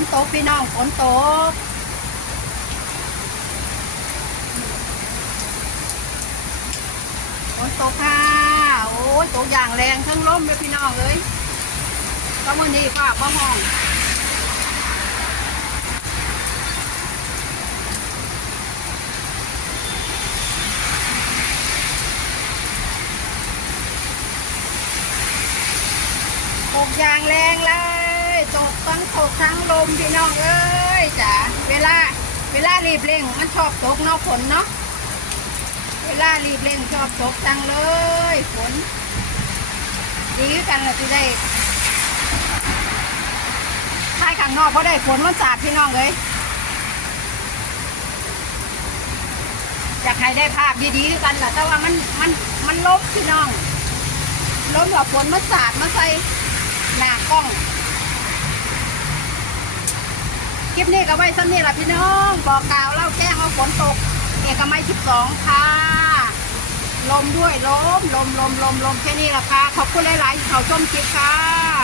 นตกพี่น้องฝนตกฝนตกค่ะ โอ้ยตกอย่างแรงทั้งล่มเลยพี่น้องเลยก็มือนี้ฝากมะมองตกอย่างแรงเลย ตกทั้งตกทั้งลมพี่น้องเอ้ยจ้ะเวลาเวลารีบเร่งมันชอบตกเนาะฝนเนาะเวลารีบเร่งชอบตกจังเลยฝนดีกันละที่ได้ท้ายข้างนอกเพราะได้ฝนมันสาดพี่น้องเลยอยากให้ได้ภาพดีๆกันแหละแต่ว่ามันมันมันล้มพี่น้องล้มกับฝนมาสาดมาใส่หน้ากล้อง คลิปนี้ก็ไว้สั้นนี่แหละพี่น้อง บอกกล่าวเล่าแจ้งว่าฝนตก เอกมัย12 ค่ะ ลมด้วยลมลมลมลมลมแค่นี้แหละค่ะ ขอบคุณหลาย ๆ เขาชมคลิปค่ะ